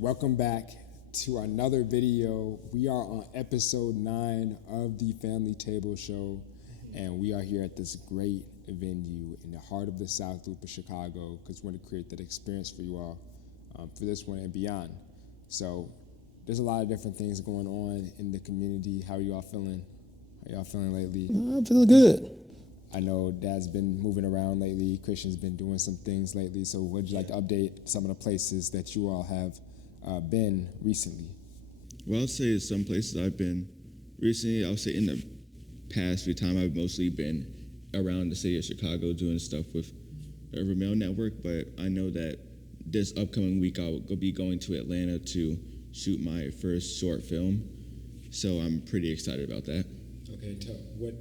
Welcome back to another video. We are on episode 9 of the Family Table Show, and we are here at this great venue in the heart of the South Loop of Chicago because we want to create that experience for you all for this one and beyond. So there's a lot of different things going on in the community. How are you all feeling? How y'all feeling lately? I'm feeling good. I know Dad's been moving around lately. Christian's been doing some things lately. So would you like to update some of the places that you all have been recently? Well, I'll say some places I've been recently. I'll say in the past few times I've mostly been around the city of Chicago doing stuff with the Urban Mail Network, but I know that this upcoming week I'll be going to Atlanta to shoot my first short film, so I'm pretty excited about that. Okay, what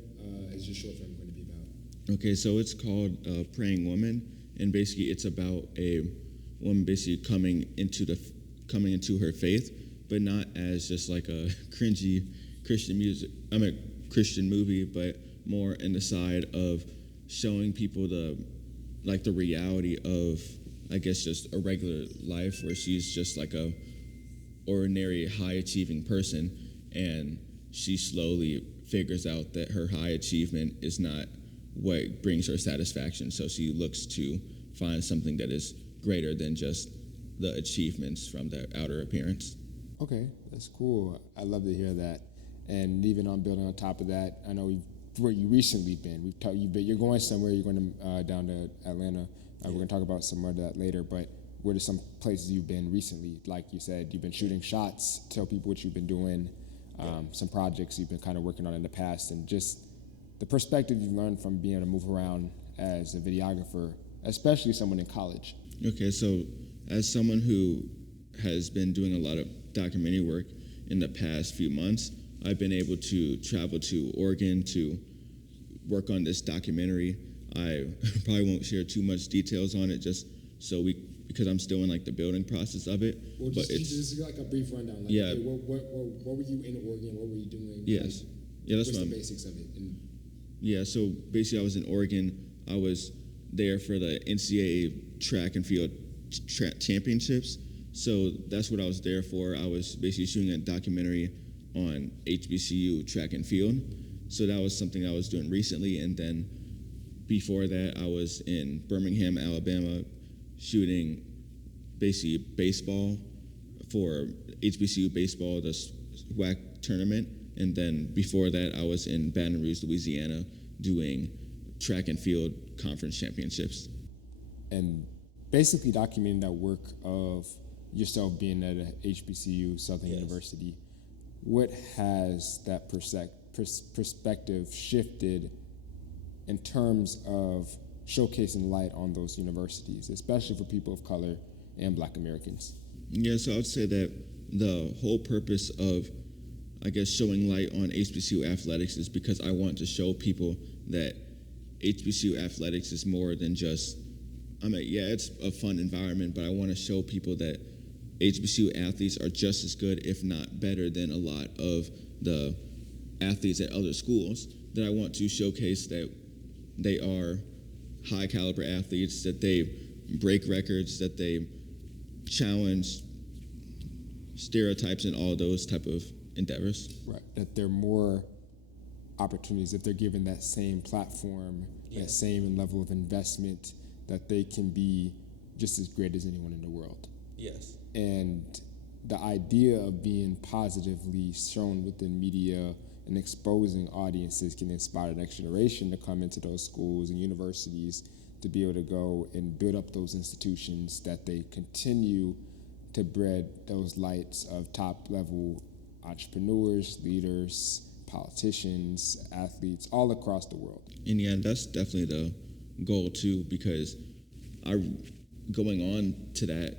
is your short film going to be about? Okay, so it's called Praying Woman, and basically it's about a woman basically coming into her faith, but not as just like a cringy Christian movie, but more in the side of showing people the reality of, I guess, just a regular life where she's just like a ordinary high achieving person, and she slowly figures out that her high achievement is not what brings her satisfaction, so she looks to find something that is greater than just the achievements from the outer appearance. Okay, that's cool. I love to hear that. And even on building on top of that, I know where you recently been. You're going somewhere. You're going to down to Atlanta. We're going to talk about some more of that later. But what are some places you've been recently? Like you said, you've been shooting shots. Tell people what you've been doing. Some projects you've been kind of working on in the past, and just the perspective you've learned from being able to move around as a videographer, especially someone in college. Okay, so as someone who has been doing a lot of documentary work in the past few months, I've been able to travel to Oregon to work on this documentary. I probably won't share too much details on it because I'm still in like the building process of it. Well, just like a brief rundown. Like, yeah. Okay, what were you in Oregon? What were you doing? Yes. Yeah, that's what's the basics of it? Yeah, so basically I was in Oregon. I was there for the NCAA track and field championships. So that's what I was there for. I was basically shooting a documentary on HBCU track and field. So that was something I was doing recently. And then before that, I was in Birmingham, Alabama, shooting basically baseball for HBCU baseball, the SWAC tournament. And then before that, I was in Baton Rouge, Louisiana, doing track and field conference championships. And basically documenting that work of yourself being at a HBCU, Southern University. What has that perspective shifted in terms of showcasing light on those universities, especially for people of color and Black Americans? Yeah, so I would say that the whole purpose of, I guess, showing light on HBCU athletics is because I want to show people that HBCU athletics is more than just, it's a fun environment, but I want to show people that HBCU athletes are just as good, if not better, than a lot of the athletes at other schools. That I want to showcase that they are high caliber athletes, that they break records, that they challenge stereotypes and all those type of endeavors. Right, that there are more opportunities if they're given that same platform, that same level of investment, that they can be just as great as anyone in the world. Yes. And the idea of being positively shown within media and exposing audiences can inspire the next generation to come into those schools and universities to be able to go and build up those institutions, that they continue to bred those lights of top-level entrepreneurs, leaders, politicians, athletes, all across the world. And yeah, that's definitely the goal too, because going on to that,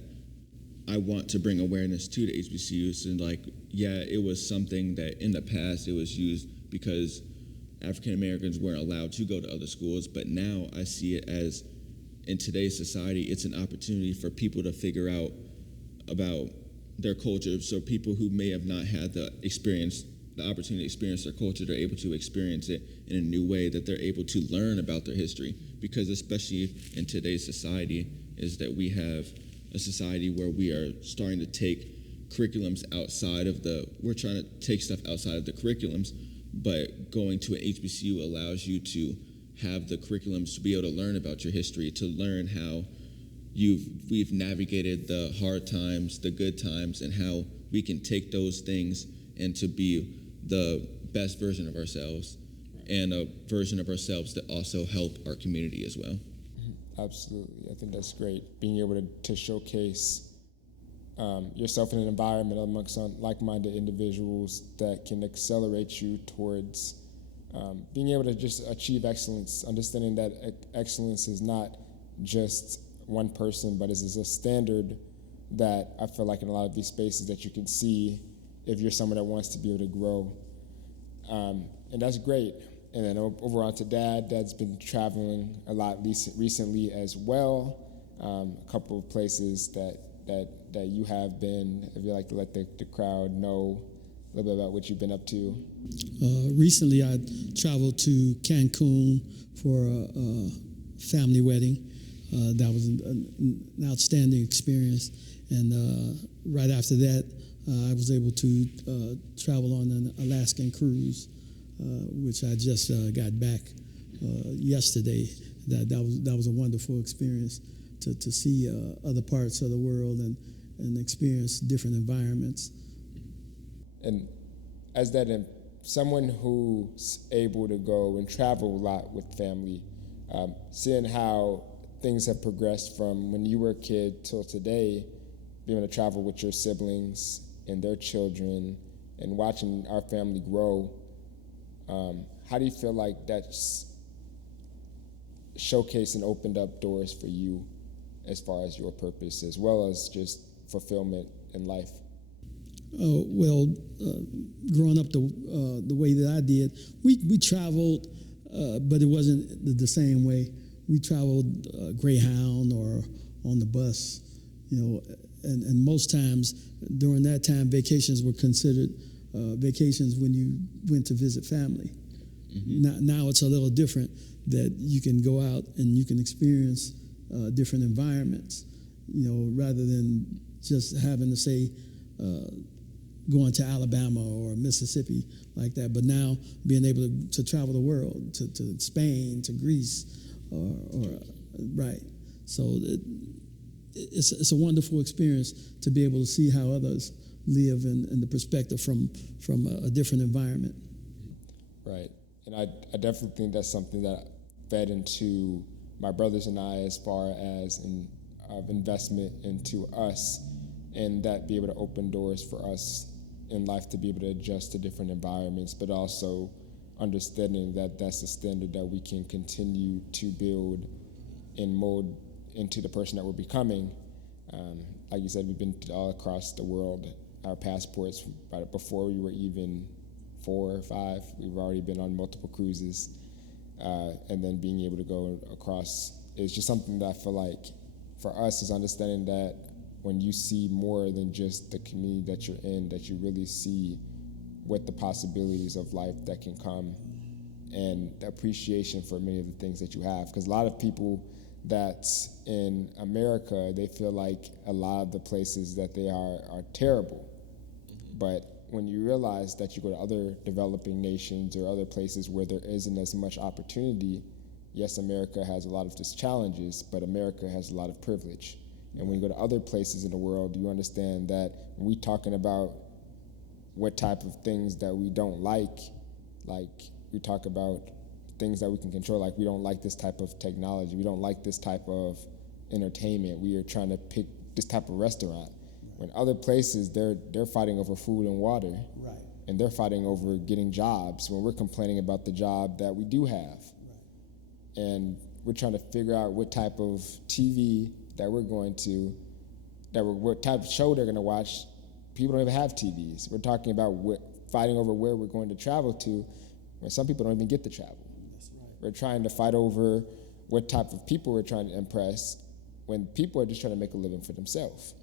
I want to bring awareness to the HBCUs, and it was something that in the past it was used because African Americans weren't allowed to go to other schools, but now I see it as, in today's society, it's an opportunity for people to figure out about their culture. So people who may have not had the opportunity to experience their culture, they're able to experience it in a new way, that they're able to learn about their history. Because especially in today's society, is that we have a society where we are starting to take curriculums outside of we're trying to take stuff outside of the curriculums, but going to an HBCU allows you to have the curriculums to be able to learn about your history, to learn how we've navigated the hard times, the good times, and how we can take those things and to be the best version of ourselves and a version of ourselves that also help our community as well. Absolutely. I think that's great. Being able to showcase yourself in an environment amongst like-minded individuals that can accelerate you towards being able to just achieve excellence, understanding that excellence is not just one person, but is a standard that I feel like in a lot of these spaces that you can see if you're someone that wants to be able to grow. And that's great. And then over on to Dad. Dad's been traveling a lot recently as well. A couple of places that you have been. If you'd like to let the crowd know a little bit about what you've been up to. Recently, I traveled to Cancun for a family wedding. That was an outstanding experience. And right after that, I was able to travel on an Alaskan cruise, which I just got back yesterday. That was a wonderful experience to see other parts of the world and experience different environments. And as someone who's able to go and travel a lot with family, seeing how things have progressed from when you were a kid till today, being able to travel with your siblings and their children and watching our family grow, how do you feel like that's showcased and opened up doors for you as far as your purpose as well as just fulfillment in life? Growing up the way that I did, we traveled, but it wasn't the same way. We traveled Greyhound or on the bus, and most times during that time, vacations were considered vacations when you went to visit family. Mm-hmm. Now it's a little different that you can go out and you can experience different environments, rather than just having to say, going to Alabama or Mississippi like that, but now being able to travel the world, to Spain, to Greece, or right. So it's a wonderful experience to be able to see how others live in the perspective from a different environment. Right, and I definitely think that's something that fed into my brothers and I as far as investment into us, and that be able to open doors for us in life to be able to adjust to different environments, but also understanding that that's a standard that we can continue to build and mold into the person that we're becoming. Like you said, we've been all across the world. Our passports, before we were even 4 or 5, we've already been on multiple cruises. And then being able to go across is just something that I feel like for us is understanding that when you see more than just the community that you're in, that you really see what the possibilities of life that can come and the appreciation for many of the things that you have. Because a lot of people that's in America, they feel like a lot of the places that they are terrible. Mm-hmm. But when you realize that you go to other developing nations or other places where there isn't as much opportunity, yes, America has a lot of just challenges, but America has a lot of privilege. And when you go to other places in the world, you understand that when we're talking about what type of things that we don't like we talk about things that we can control, like we don't like this type of technology, we don't like this type of entertainment, we are trying to pick this type of restaurant. When other places, they're fighting over food and water, right, and they're fighting over getting jobs, when we're complaining about the job that we do have. Right. And we're trying to figure out what type of TV that we're going to, what type of show they're going to watch. People don't even have TVs. We're talking about fighting over where we're going to travel to, when some people don't even get to travel. That's right. We're trying to fight over what type of people we're trying to impress, when people are just trying to make a living for themselves.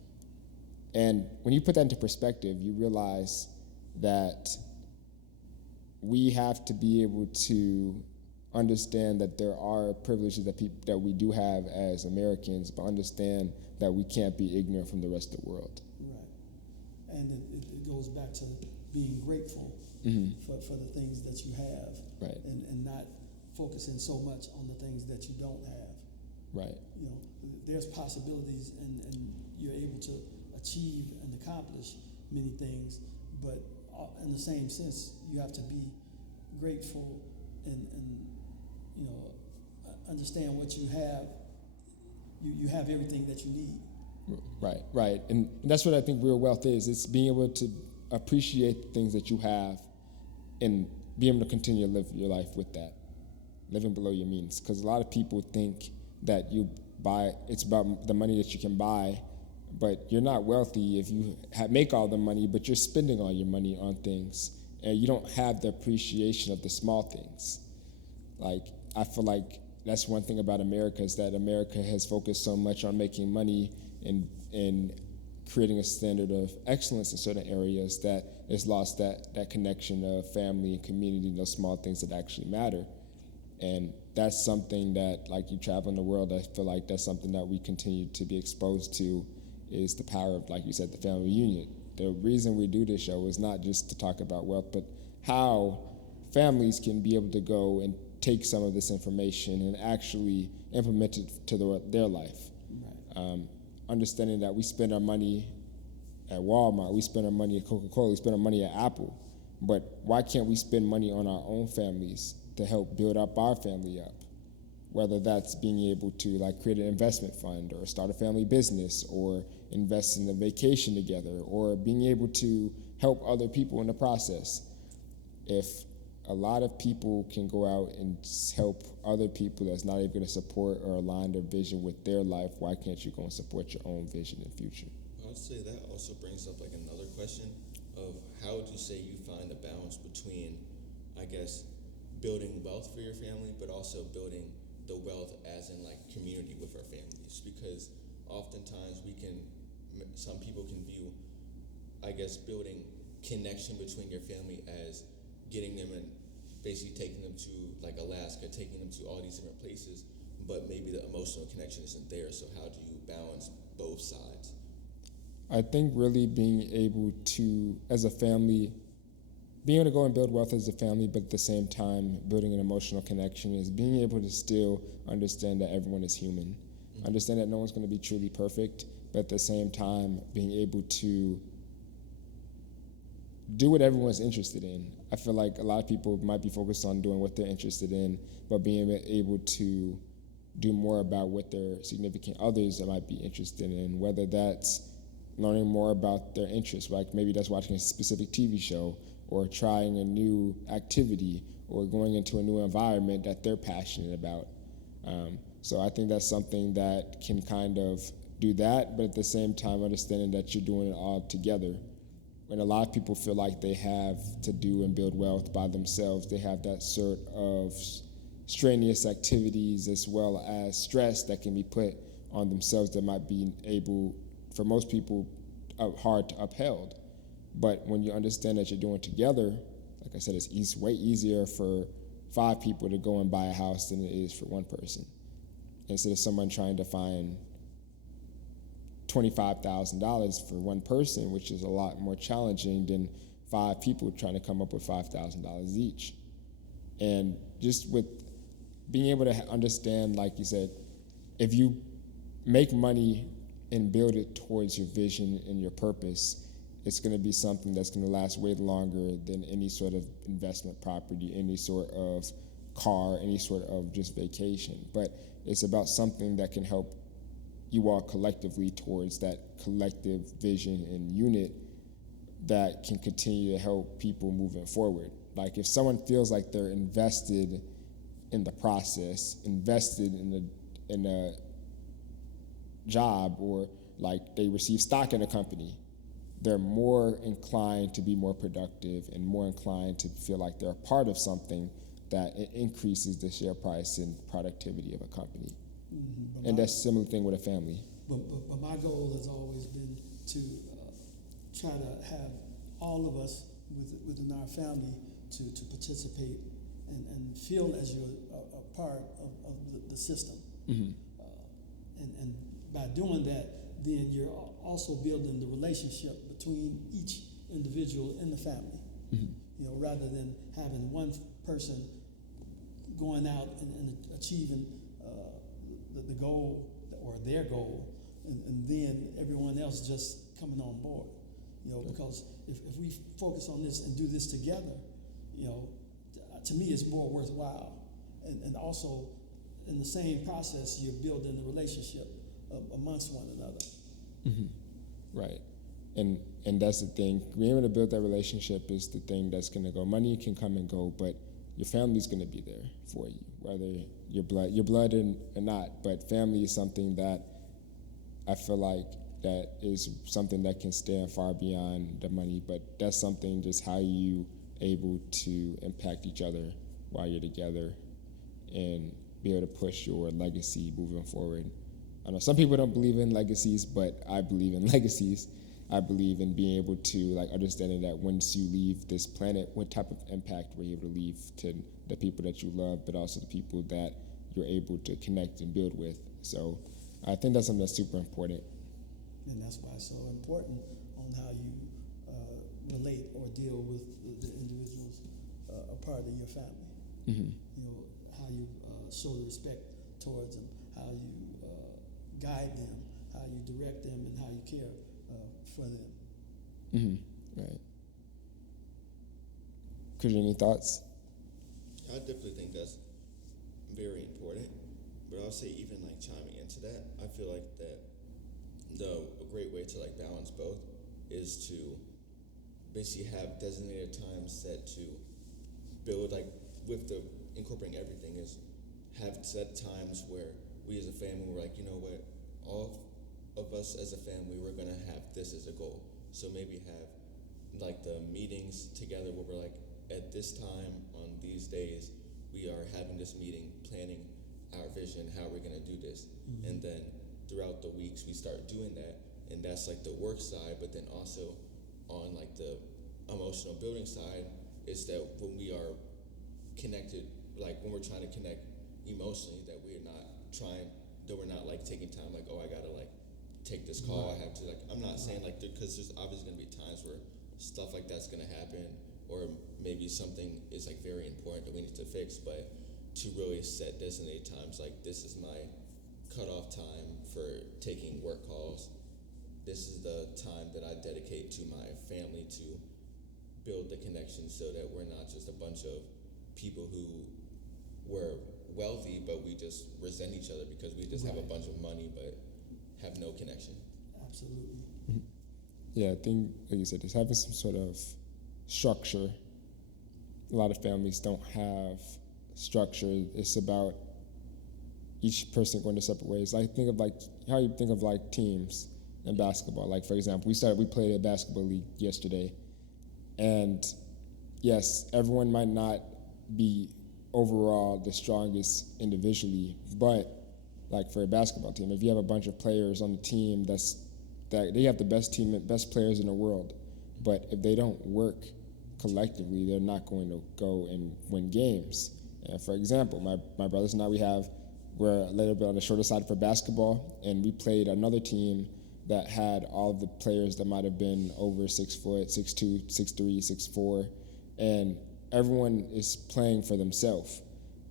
And when you put that into perspective, you realize that we have to be able to understand that there are privileges that we do have as Americans, but understand that we can't be ignorant from the rest of the world. Right. And it goes back to being grateful for the things that you have, Right. and not focusing so much on the things that you don't have. Right. You know, there's possibilities, and you're able to achieve and accomplish many things, but in the same sense, you have to be grateful and you know, understand what you have. You have everything that you need. Right. And that's what I think real wealth is. It's being able to appreciate the things that you have and be able to continue to live your life with that, living below your means. Because a lot of people think that it's about the money that you can buy, but you're not wealthy if you make all the money, but you're spending all your money on things, and you don't have the appreciation of the small things. Like, I feel like that's one thing about America, is that America has focused so much on making money and creating a standard of excellence in certain areas that it's lost that connection of family and community, those small things that actually matter. And that's something that, like, you travel in the world, I feel like that's something that we continue to be exposed to, is the power of, like you said, the family reunion. The reason we do this show is not just to talk about wealth, but how families can be able to go and take some of this information and actually implement it to their life. Right. Understanding that we spend our money at Walmart, we spend our money at Coca-Cola, we spend our money at Apple, but why can't we spend money on our own families to help build up our family up? Whether that's being able to, like, create an investment fund or start a family business or invest in a vacation together or being able to help other people in the process. If a lot of people can go out and help other people that's not able to support or align their vision with their life, why can't you go and support your own vision and future? I would say that also brings up like another question of how would you say you find a balance between, I guess, building wealth for your family, but also building the wealth as in like community with our families? Because oftentimes some people can view, I guess, building connection between your family as getting them and basically taking them to like Alaska, taking them to all these different places, but maybe the emotional connection isn't there. So how do you balance both sides? I think really being able to, as a family, being able to go and build wealth as a family, but at the same time building an emotional connection, is being able to still understand that everyone is human. Mm-hmm. Understand that no one's going to be truly perfect, but at the same time being able to do what everyone's interested in. I feel like a lot of people might be focused on doing what they're interested in, but being able to do more about what their significant others might be interested in, whether that's learning more about their interests, like maybe that's watching a specific TV show or trying a new activity or going into a new environment that they're passionate about. So I think that's something that can kind of do that, but at the same time understanding that you're doing it all together. When a lot of people feel like they have to do and build wealth by themselves, they have that sort of strenuous activities as well as stress that can be put on themselves that might be able, for most people, hard to upheld. But when you understand that you're doing it together, like I said, it's way easier for 5 people to go and buy a house than it is for one person. Instead of someone trying to find $25,000 for one person, which is a lot more challenging than 5 people trying to come up with $5,000 each. And just with being able to understand, like you said, if you make money and build it towards your vision and your purpose, it's going to be something that's going to last way longer than any sort of investment property, any sort of car, any sort of just vacation. But it's about something that can help you all collectively towards that collective vision and unit that can continue to help people moving forward. Like if someone feels like they're invested in the process, invested in a job, or like they receive stock in a company, they're more inclined to be more productive and more inclined to feel like they're a part of something that increases the share price and productivity of a company. Mm-hmm. And that's a similar thing with a family. But my goal has always been to try to have all of us within our family to participate and feel as you're a part of the system. And by doing that, then you're also building the relationship between each individual in the family. Rather than having one person going out and achieving the goal or their goal, and then everyone else just coming on board. Because if we focus on this and do this together, to me it's more worthwhile. And also in the same process, you're building the relationship amongst one another. Right. And that's the thing. Being able to build that relationship is the thing that's going to go. Money can come and go, but your family's going to be there for you, whether your blood or not. But family is something that I feel like that is something that can stand far beyond the money. But that's something, just how you able to impact each other while you're together and be able to push your legacy moving forward. I know some people don't believe in legacies, but I believe in legacies. I believe in being able to understanding that once you leave this planet, what type of impact were you able to leave to the people that you love, but also the people that you're able to connect and build with. So I think that's something that's super important. And that's why it's so important on how you relate or deal with the individuals a part of your family. How you show the respect towards them, how you guide them, how you direct them, and how you care for them. Right. Christian, any thoughts? I definitely think that's very important, but I'll say even chiming into that, I feel like that a great way to balance both is to basically have designated times set to build with the incorporating everything is have set times where we as a family we're you know what, all of us as a family we're gonna have this as a goal. So maybe have the meetings together where we're at this time on these days we are having this meeting planning our vision, how we're gonna do this. And then throughout the weeks we start doing that, and that's the work side. But then also on the emotional building side is that when we are connected, when we're trying to connect emotionally, that we're not taking time oh I gotta take this call, I have to I'm not saying because there's obviously gonna be times where stuff that's gonna happen, or maybe something is very important that we need to fix, but to really set designated times this is my cutoff time for taking work calls. This is the time that I dedicate to my family to build the connection, so that we're not just a bunch of people who were wealthy, but we just resent each other because we just have a bunch of money but have no connection. Absolutely. Yeah, I think, like you said, just having some sort of structure. A lot of families don't have structure. It's about each person going their separate ways. Think of how you think of teams in basketball. For example, we played a basketball league yesterday, and yes, everyone might not be overall the strongest individually, but for a basketball team, if you have a bunch of players on the team that they have the best players in the world, but if they don't work collectively, they're not going to go and win games. And for example, my brothers and I, we're a little bit on the shorter side for basketball, and we played another team that had all the players that might have been over 6 foot, 6'2", 6'3", 6'4", and everyone is playing for themselves.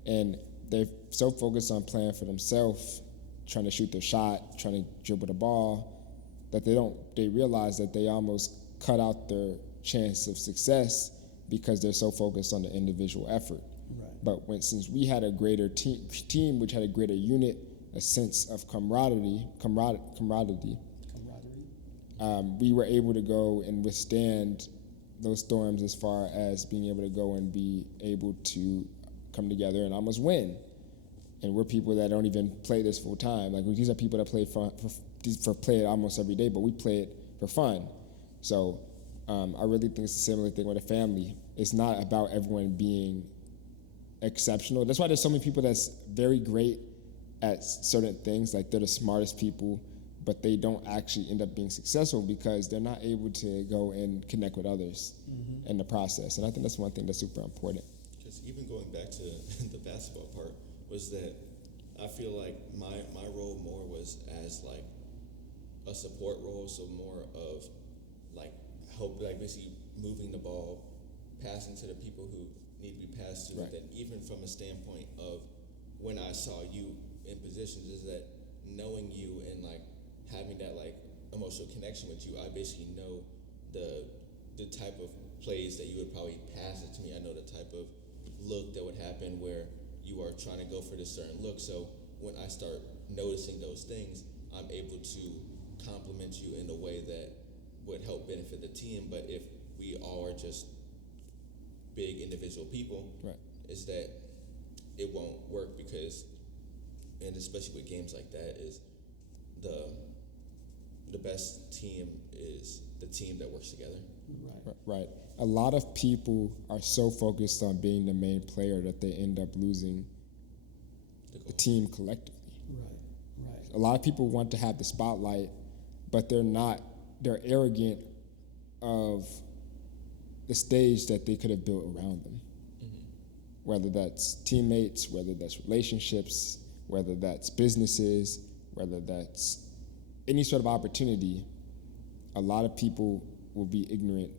And they're so focused on playing for themselves, trying to shoot their shot, trying to dribble the ball, that they realize that they almost cut out their chance of success because they're so focused on the individual effort. Right. But since we had a greater team, which had a greater unit, a sense of camaraderie, we were able to go and withstand those storms as far as being able to go and be able to come together and almost win. And we're people that don't even play this full time. These are people that play play it almost every day, but we play it for fun. So I really think it's a similar thing with a family. It's not about everyone being exceptional. That's why there's so many people that's very great at certain things, they're the smartest people, but they don't actually end up being successful because they're not able to go and connect with others in the process. And I think that's one thing that's super important. Because even going back to the basketball part, was that I feel like my role more was as like a support role, so more of like help, like basically moving the ball, passing to the people who need to be passed to. Right. Then even from a standpoint of when I saw you in positions, is that knowing you and like having that like emotional connection with you, I basically know the type of plays that you would probably pass it to me. I know the type of look that would happen where you are trying to go for this certain look. So when I start noticing those things, I'm able to compliment you in a way that would help benefit the team. But if we all are just big individual people, Right. is that it won't work, because, and especially with games like that, is the best team is the team that works together. Right. A lot of people are so focused on being the main player that they end up losing the team collectively. Right. A lot of people want to have the spotlight, but they're not. They're arrogant of the stage that they could have built around them. Mm-hmm. Whether that's teammates, whether that's relationships, whether that's businesses, whether that's any sort of opportunity, a lot of people will be ignorant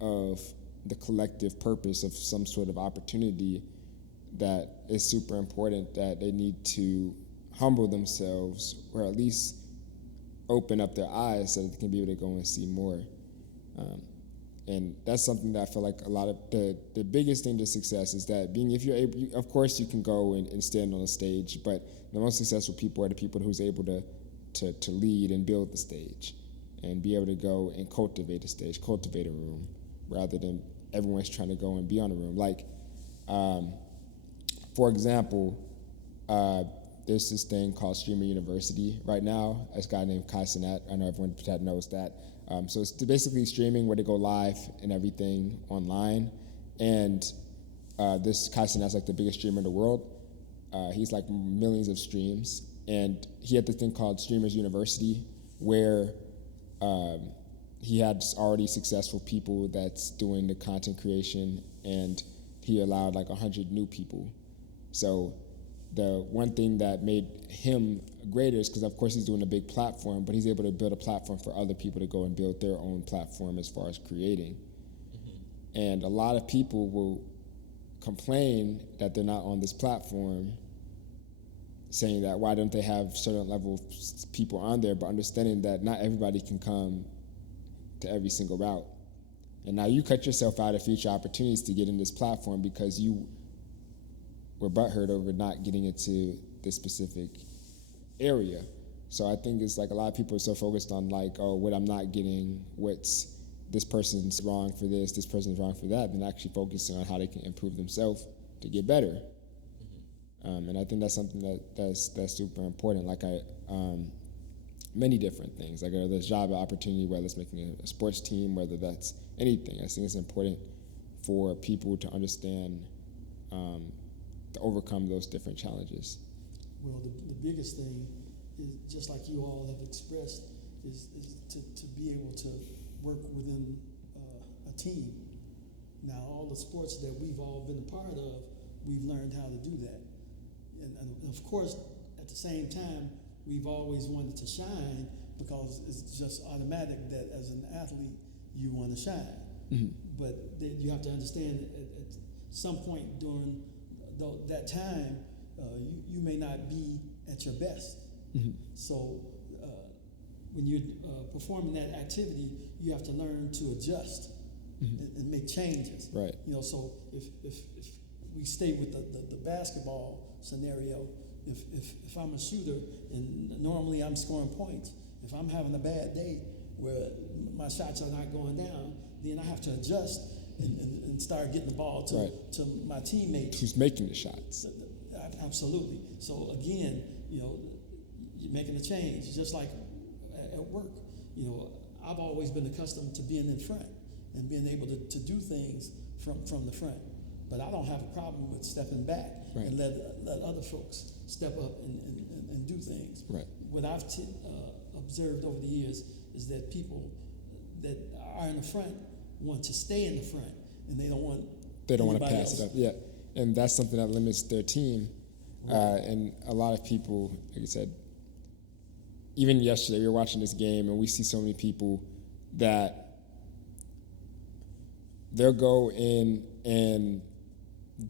of the collective purpose of some sort of opportunity that is super important, that they need to humble themselves or at least open up their eyes so that they can be able to go and see more. And that's something that I feel like a lot of the biggest thing to success is that if you're able, of course you can go and stand on a stage, but the most successful people are the people who's able to lead and build the stage and be able to go and cultivate a stage, cultivate a room, rather than everyone's trying to go and be on a room. Like, for example, there's this thing called Streamer University right now. There's a guy named Kai Cenat. I know everyone knows that. So it's basically streaming where they go live and everything online. And this Kai Cenat's like the biggest streamer in the world. He's like millions of streams. And he had this thing called Streamers University where he had already successful people that's doing the content creation, and he allowed like 100 new people. So the one thing that made him greater is because, of course, he's doing a big platform, but he's able to build a platform for other people to go and build their own platform as far as creating. Mm-hmm. And a lot of people will complain that they're not on this platform, saying that why don't they have certain level of people on there, but understanding that not everybody can come to every single route. And now you cut yourself out of future opportunities to get in this platform because you were butthurt over not getting into this specific area. So I think it's like a lot of people are so focused on like, oh, what I'm not getting, what's this person's wrong for this person's wrong for that, than actually focusing on how they can improve themselves to get better. And I think that's something that's super important. Like many different things. Like there's job opportunity, whether it's making a sports team, whether that's anything. I think it's important for people to understand, to overcome those different challenges. Well, the biggest thing is, just like you all have expressed, is to be able to work within a team. Now, all the sports that we've all been a part of, we've learned how to do that. And of course, at the same time, we've always wanted to shine because it's just automatic that as an athlete, you want to shine. Mm-hmm. But you have to understand that at some point during that time, you may not be at your best. Mm-hmm. So when you're performing that activity, you have to learn to adjust and make changes. Right. You know, so if we stay with the basketball scenario, if I'm a shooter and normally I'm scoring points, if I'm having a bad day where my shots are not going down, then I have to adjust and start getting the ball to my teammates. Who's making the shots. Absolutely. So again, you know, you're making a change, just like at work. You know, I've always been accustomed to being in front and being able to do things from the front. But I don't have a problem with stepping back and let other folks step up and do things. Right. What I've observed over the years is that people that are in the front want to stay in the front, and they don't want to pass else. it up. Yeah. and that's something that limits their team. And a lot of people, like I said, even yesterday we were watching this game and we see so many people that they'll go in and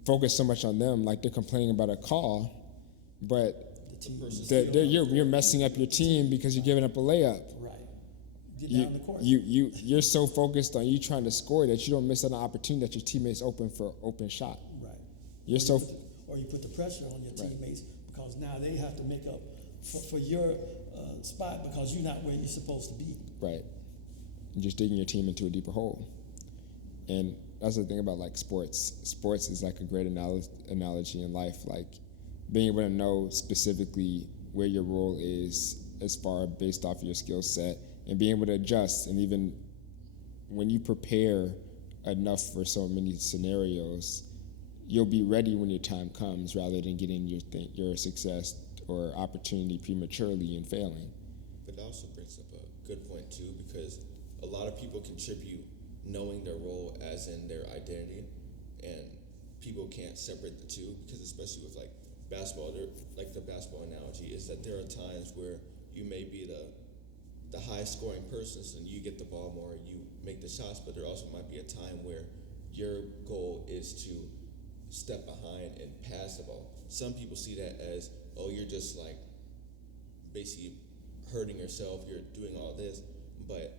focus so much on them, like they're complaining about a call, but you're messing up your team because you're giving up a layup. Right. Get down the court. You're so focused on you trying to score that you don't miss out on an opportunity that your teammates open for open shot. Right. Or you put the pressure on your teammates because now they have to make up for your spot because you're not where you're supposed to be. Right. You're just digging your team into a deeper hole. And that's the thing about like sports. Sports is like a great analogy in life. Like being able to know specifically where your role is as far based off of your skill set and being able to adjust. And even when you prepare enough for so many scenarios, you'll be ready when your time comes rather than getting your success or opportunity prematurely and failing. But that also brings up a good point too, because a lot of people contribute knowing their role as in their identity, and people can't separate the two, because especially with like basketball, like the basketball analogy is that there are times where you may be the highest scoring person, so you get the ball more, you make the shots, but there also might be a time where your goal is to step behind and pass the ball. Some people see that as, oh, you're just like basically hurting yourself, you're doing all this, but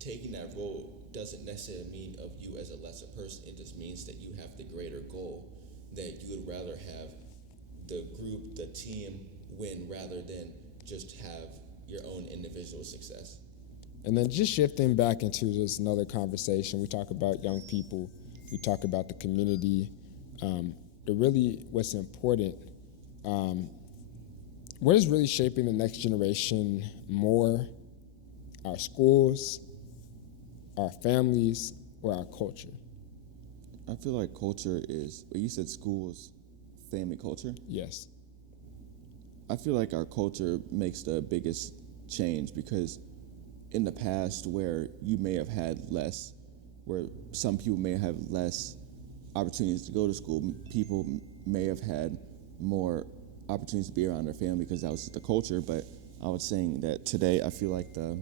taking that role doesn't necessarily mean of you as a lesser person. It just means that you have the greater goal, that you would rather have the group, the team win rather than just have your own individual success. And then just shifting back into just another conversation, we talk about young people, we talk about the community. Really what's important, what is really shaping the next generation more, our schools, our families, or our culture? I feel like culture is, well, you said schools, family culture? Yes. I feel like our culture makes the biggest change, because in the past where you may have had less, where some people may have less opportunities to go to school, people may have had more opportunities to be around their family because that was the culture. But I was saying that today I feel like the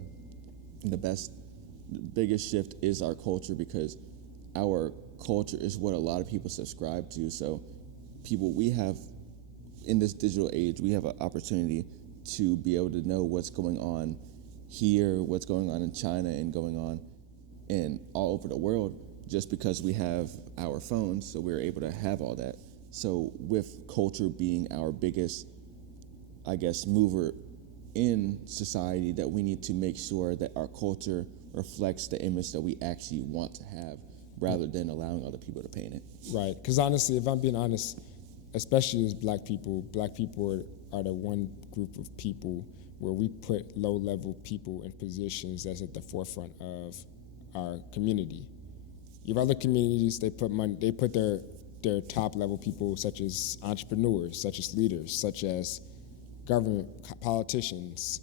biggest shift is our culture, because our culture is what a lot of people subscribe to. So we have, in this digital age, we have an opportunity to be able to know what's going on here, what's going on in China and going on in all over the world, just because we have our phones, so we're able to have all that. So with culture being our biggest, I guess, mover in society, that we need to make sure that our culture reflects the image that we actually want to have, rather than allowing other people to paint it. Right, because honestly, if I'm being honest, especially as black people are the one group of people where we put low-level people in positions that's at the forefront of our community. You have other communities, they put their top-level people, such as entrepreneurs, such as leaders, such as government politicians,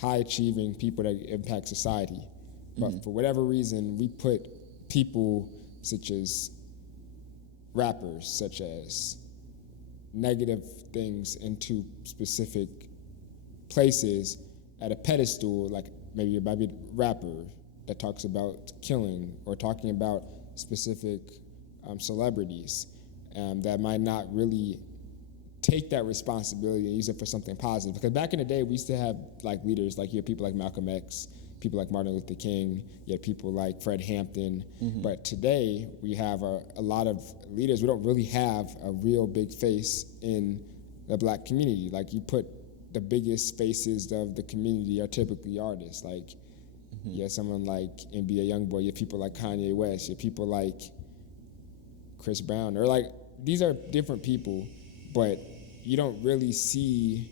high-achieving people that impact society. But for whatever reason, we put people such as rappers, such as negative things into specific places at a pedestal, like maybe a rapper that talks about killing or talking about specific celebrities that might not really take that responsibility and use it for something positive. Because back in the day, we used to have like leaders, like you had people like Malcolm X, people like Martin Luther King, you had people like Fred Hampton. But today, we have a lot of leaders. We don't really have a real big face in the black community. Like you put the biggest faces of the community are typically artists. Like you have someone like NBA Youngboy, you have people like Kanye West, you have people like Chris Brown. Or like, these are different people, but you don't really see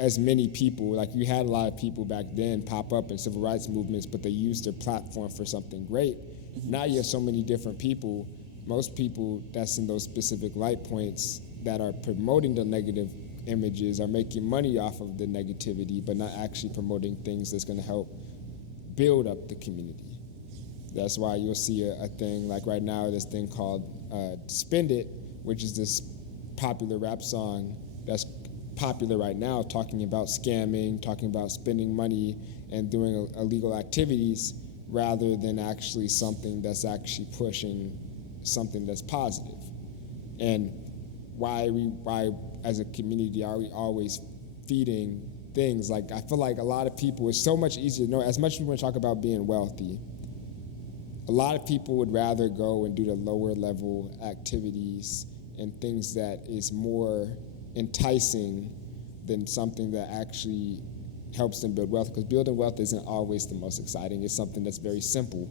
as many people. Like you had a lot of people back then pop up in civil rights movements, but they used their platform for something great. Now you have so many different people. Most people that's in those specific light points that are promoting the negative images are making money off of the negativity, but not actually promoting things that's going to help build up the community. That's why you'll see a thing like right now, this thing called Spend It, which is this popular rap song that's popular right now, talking about scamming, talking about spending money and doing illegal activities rather than actually something that's actually pushing something that's positive. And why as a community are we always feeding things? Like, I feel like a lot of people, it's so much easier to know, as much as we want to talk about being wealthy, a lot of people would rather go and do the lower level activities and things that is more enticing than something that actually helps them build wealth, because building wealth isn't always the most exciting. It's something that's very simple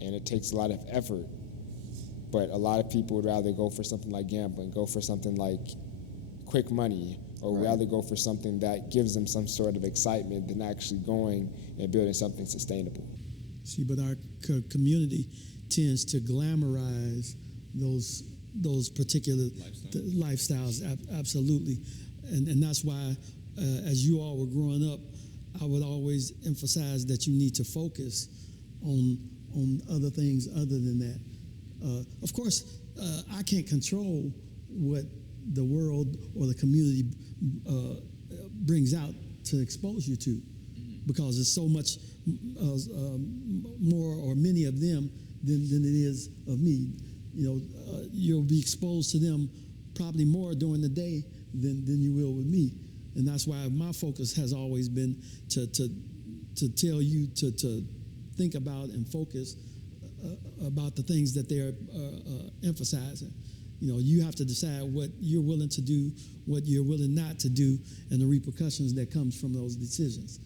and it takes a lot of effort. But a lot of people would rather go for something like gambling, go for something like quick money, or rather go for something that gives them some sort of excitement than actually going and building something sustainable. See, but our community tends to glamorize those particular lifestyles. Absolutely, and that's why, as you all were growing up, I would always emphasize that you need to focus on other things other than that. Of course, I can't control what the world or the community brings out to expose you to, because there's so much more or many of them than it is of me. You'll be exposed to them probably more during the day than you will with me, and that's why my focus has always been to tell you to think about and focus about the things that they're emphasizing. You have to decide what you're willing to do, what you're willing not to do, and the repercussions that comes from those decisions.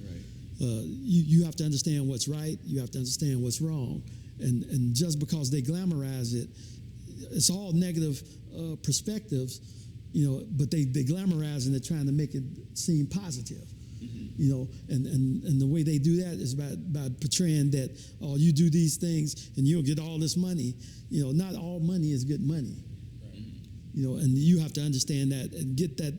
Right. You have to understand what's right. You have to understand what's wrong. And just because they glamorize it, it's all negative perspectives, but they glamorize and they're trying to make it seem positive. And the way they do that is by portraying that, oh, you do these things and you'll get all this money. Not all money is good money. Right. And you have to understand that and get that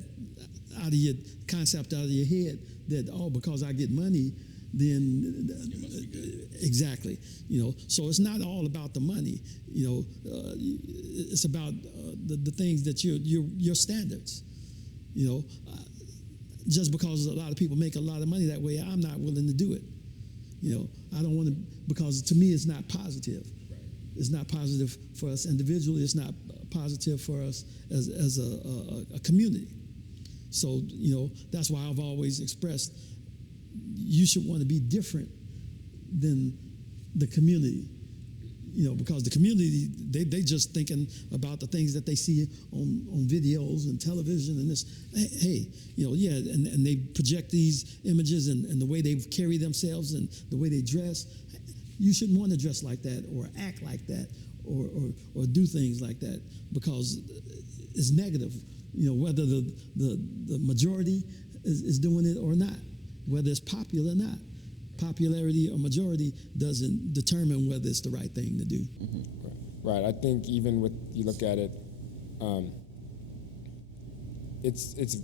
out of your concept out of your head that, oh, because I get money, then it must be good. Exactly. So it's not all about the money. It's about the things that your standards. Just because a lot of people make a lot of money that way, I'm not willing to do it. I don't want to, because to me it's not positive. Right. It's not positive for us individually. It's not positive for us as a community. So, that's why I've always expressed you should want to be different than the community. Because the community, they just thinking about the things that they see on videos and television and this. Hey, and they project these images and the way they carry themselves and the way they dress. You shouldn't want to dress like that or act like that or do things like that, because it's negative. Whether the majority is doing it or not, whether it's popular or not. Popularity or majority doesn't determine whether it's the right thing to do. Mm-hmm. Right. I think even with, you look at it, it's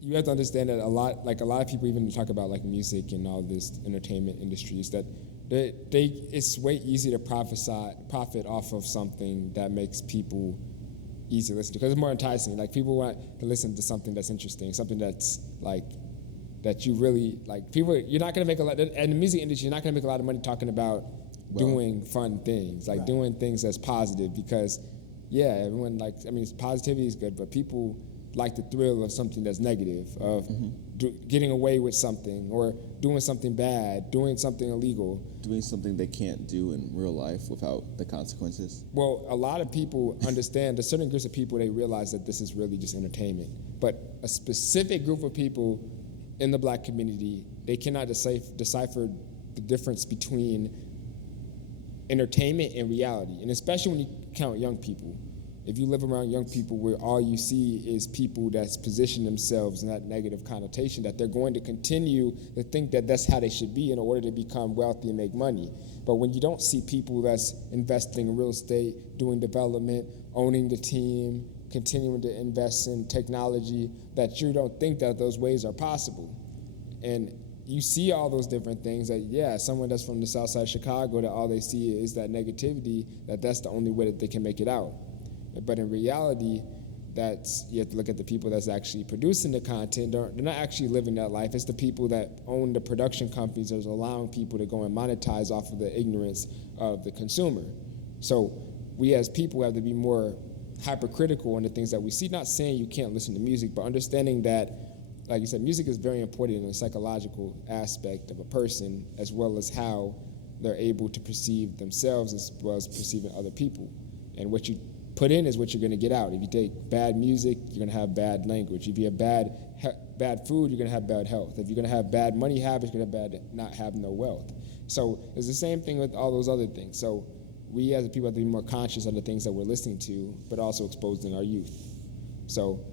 you have to understand that a lot of people even talk about like music and all this entertainment industries, that it's way easier to profit off of something that makes people easy to listen to, because it's more enticing. Like, people want to listen to something that's interesting, something that's like, that you really like. People, you're not going to make a lot in the music industry. You're not going to make a lot of money talking about doing fun things, like doing things that's positive. Because, everyone positivity is good, but people like the thrill of something that's negative, of getting away with something or doing something bad, doing something illegal, doing something they can't do in real life without the consequences. Well, a lot of people understand. There's certain groups of people, they realize that this is really just entertainment. But a specific group of people in the Black community, they cannot decipher the difference between entertainment and reality, and especially when you count young people. If you live around young people where all you see is people that's positioned themselves in that negative connotation, that they're going to continue to think that that's how they should be in order to become wealthy and make money. But when you don't see people that's investing in real estate, doing development, owning the team, continuing to invest in technology, that you don't think that those ways are possible. And you see all those different things that, yeah, someone that's from the south side of Chicago, that all they see is that negativity, that's the only way that they can make it out. But in reality, you have to look at the people that's actually producing the content. They're not actually living that life. It's the people that own the production companies that's allowing people to go and monetize off of the ignorance of the consumer. So we as people have to be more hypercritical on the things that we see. Not saying you can't listen to music, but understanding that, like you said, music is very important in the psychological aspect of a person, as well as how they're able to perceive themselves as well as perceiving other people. And what you put in is what you're going to get out. If you take bad music, you're going to have bad language. If you have bad food, you're going to have bad health. If you're going to have bad money habits, you're going to not have no wealth. So it's the same thing with all those other things. So we as a people have to be more conscious of the things that we're listening to, but also exposed in our youth. So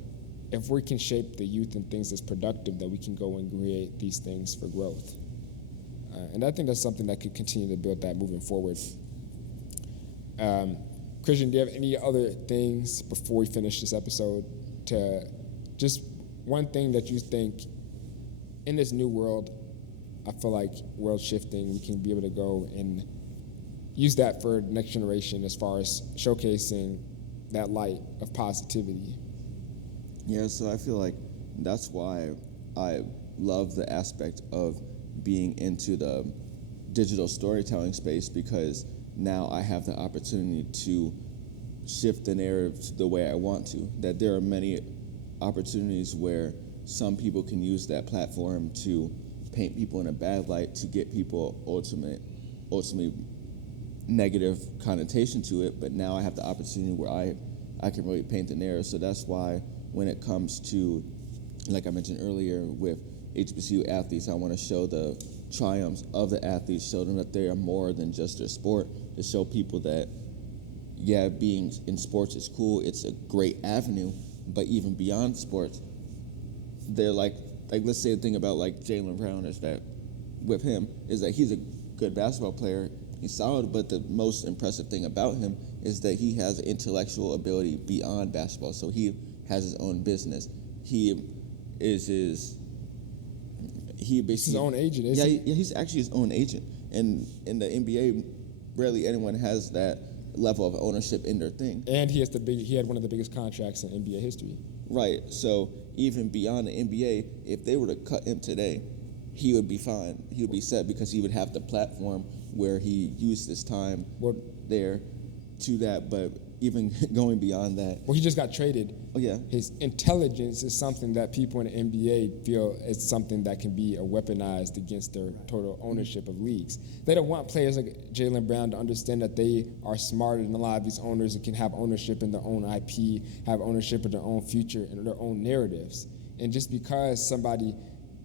if we can shape the youth in things that's productive, that we can go and create these things for growth. And I think that's something that could continue to build that moving forward. Christian, do you have any other things before we finish this episode? Just one thing that you think in this new world, I feel like world shifting, we can be able to go and use that for the next generation as far as showcasing that light of positivity. Yeah, so I feel like that's why I love the aspect of being into the digital storytelling space, because now I have the opportunity to shift the narrative the way I want to. That there are many opportunities where some people can use that platform to paint people in a bad light, to get people ultimately negative connotation to it, but now I have the opportunity where I can really paint the narrative. So that's why when it comes to, like I mentioned earlier, with HBCU athletes, I want to show the triumphs of the athletes, show them that they are more than just their sport, to show people that, yeah, being in sports is cool, it's a great avenue, but even beyond sports, they're like let's say the thing about like Jaylen Brown is that with him is that he's a good basketball player, he's solid, but the most impressive thing about him is that he has intellectual ability beyond basketball. So he has his own business. He basically His own agent, is he? Yeah, he's actually his own agent. And in the NBA, rarely anyone has that level of ownership in their thing. And he had one of the biggest contracts in NBA history. Right. So even beyond the NBA, if they were to cut him today, he would be fine. He would be set because he would have the platform where he used his time there to that. But even going beyond that. Well, he just got traded. Oh, yeah. His intelligence is something that people in the NBA feel is something that can be weaponized against their total ownership of leagues. They don't want players like Jaylen Brown to understand that they are smarter than a lot of these owners and can have ownership in their own IP, have ownership of their own future and their own narratives. And just because somebody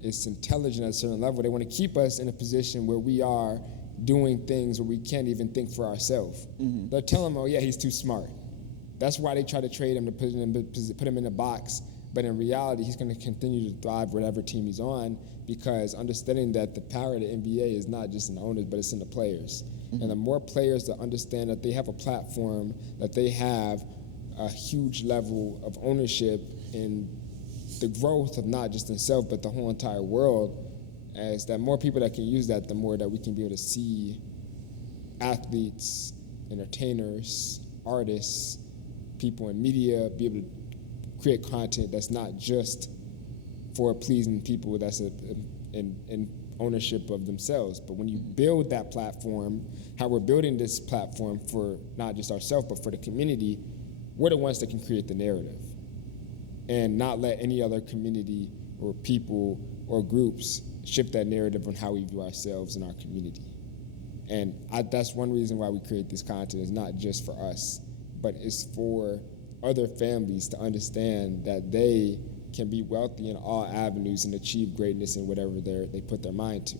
is intelligent at a certain level, they want to keep us in a position where we are doing things where we can't even think for ourselves. Mm-hmm. They'll tell him, oh, yeah, he's too smart. That's why they try to trade him, to put him in a box. But in reality, he's going to continue to thrive whatever team he's on, because understanding that the power of the NBA is not just in the owners, but it's in the players. Mm-hmm. And the more players that understand that they have a platform, that they have a huge level of ownership in the growth of not just themselves, but the whole entire world, as that more people that can use that, the more that we can be able to see athletes, entertainers, artists, people in media be able to create content that's not just for pleasing people that's in ownership of themselves. But when you build that platform, how we're building this platform for not just ourselves, but for the community, we're the ones that can create the narrative and not let any other community or people or groups shift that narrative on how we view ourselves and our community. And that's one reason why we create this content, is not just for us, but it's for other families to understand that they can be wealthy in all avenues and achieve greatness in whatever they put their mind to.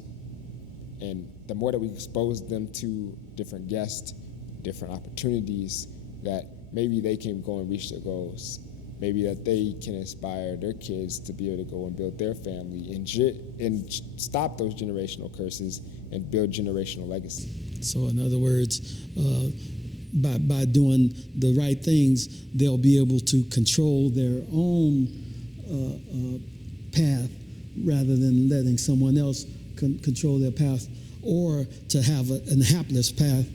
And the more that we expose them to different guests, different opportunities, that maybe they can go and reach their goals. Maybe that they can inspire their kids to be able to go and build their family and stop those generational curses and build generational legacy. So in other words, by doing the right things, they'll be able to control their own path rather than letting someone else control their path, or to have an hapless path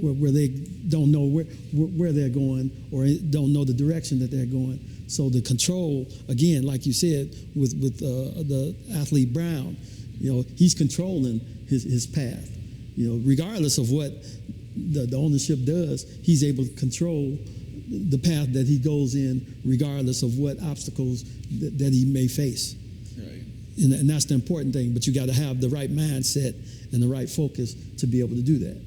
where they don't know where they're going or don't know the direction that they're going. So the control, again, like you said, with the athlete Brown, he's controlling his path. Regardless of what the ownership does, he's able to control the path that he goes in, regardless of what obstacles that he may face. Right. And that's the important thing. But you got to have the right mindset and the right focus to be able to do that.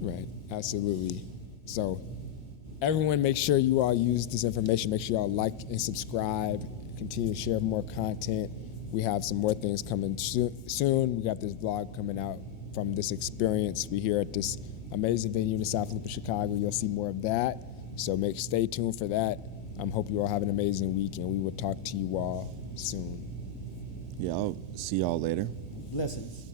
Right, absolutely. So everyone, make sure you all use this information. Make sure you all like and subscribe. Continue to share more content. We have some more things coming soon. We got this vlog coming out from this experience we here at this amazing venue in the South Loop of Chicago. You'll see more of that. So stay tuned for that. Hope you all have an amazing week, and we will talk to you all soon. Yeah, I'll see y'all later. Blessings.